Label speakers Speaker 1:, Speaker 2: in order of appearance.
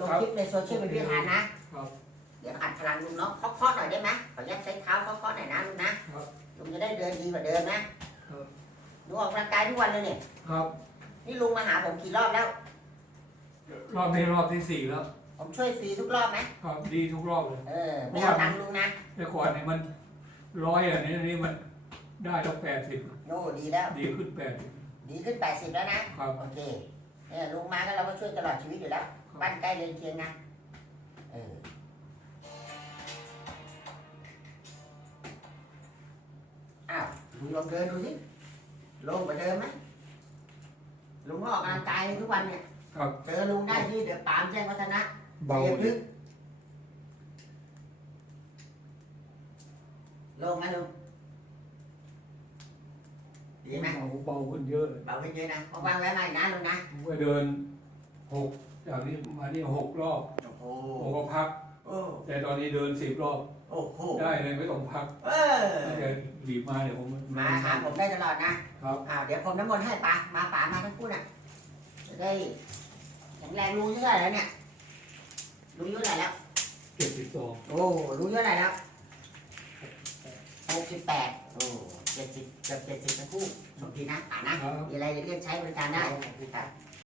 Speaker 1: ลงคลิปในโซเชียลเป็นพิธานนะ ครับเดี๋ยวอัดพลังลุงเนาะเคาะๆหน่อยได้ไหมขออนุญาตใช้เท้าเคาะๆหน่อยนะลุงนะครับลุงจะได้เดินดีกว่าเดิมนะครับลุงออกกำลังกายทุกวันเลยเนี่ย
Speaker 2: ครับ
Speaker 1: นี่ลุงมาหาผมกี่รอบแล้ว
Speaker 2: รอบนี้รอบที่สี่แล้ว
Speaker 1: ผมช่วยฟรีทุกรอบไหม
Speaker 2: ครับดีทุกรอบเลย
Speaker 1: เออไม่เอาตังค์ลุงนะ
Speaker 2: แต่ก่อนเนี่ยมันร้อยอันนี้อันนี้มันได้ตั้งแปดสิบ
Speaker 1: โน่ดีแล้ว
Speaker 2: ดีขึ้นแปดสิบ
Speaker 1: ดีขึ้น80แล้วนะครับ โอเค เนี่ยลุงมาก็เราก็ช่วยตลอดชีวิตอยู่แล้วบ้านใกล้เรือนเคียงนะเอออ้าวลุงลองเดินดูสิลงกว่าเดิมไหมลุงก็ออกกำลังกายทุกวันเนี่ย
Speaker 2: ครับ
Speaker 1: เจอลุงได้ที่เดี๋ยวปามแจ้งวัฒนะ
Speaker 2: เบา
Speaker 1: เรียบ
Speaker 2: เล
Speaker 1: ลึ
Speaker 2: ย
Speaker 1: กลงนะลุง ดีไหม
Speaker 2: เบาเบาขึ้นเยอะเลย
Speaker 1: เบาขึ้นเยอะนะว่างๆแวะมาอีกนะลุงนะ
Speaker 2: ผมก็เดินหกจากนี้มานี่หกรอบ
Speaker 1: โอ้โห
Speaker 2: ผมก็พัก
Speaker 1: โอ้
Speaker 2: แต่ตอนนี้เดินสิบรอบ
Speaker 1: โอ้โห
Speaker 2: ได้เลยไม่ต้องพัก
Speaker 1: เออ
Speaker 2: แต่บีบมาเดี๋ยวผม
Speaker 1: มาหาผมได้ตลอดนะครับอ่าเดี๋ยวผมน้ำมนต์ให้ปามาป่ามาทั้งคู่น่ะจะได้แข็งแรงรู้เยอะเท่าไหร่แล้วเนี่ยรู้เยอะเท่าไหร่แล้ว
Speaker 2: เจ็ดสิบสอง
Speaker 1: โอ้รู้เยอะเท่าไหร่แล้ว หกสิบแปดโอ้เจ็ดสิบเกือบเจ็ดสิบทั้งคู่สมทีนะป่านะ
Speaker 2: ครับ
Speaker 1: มีอะไรเรียกใช้บริการได้
Speaker 2: ครับ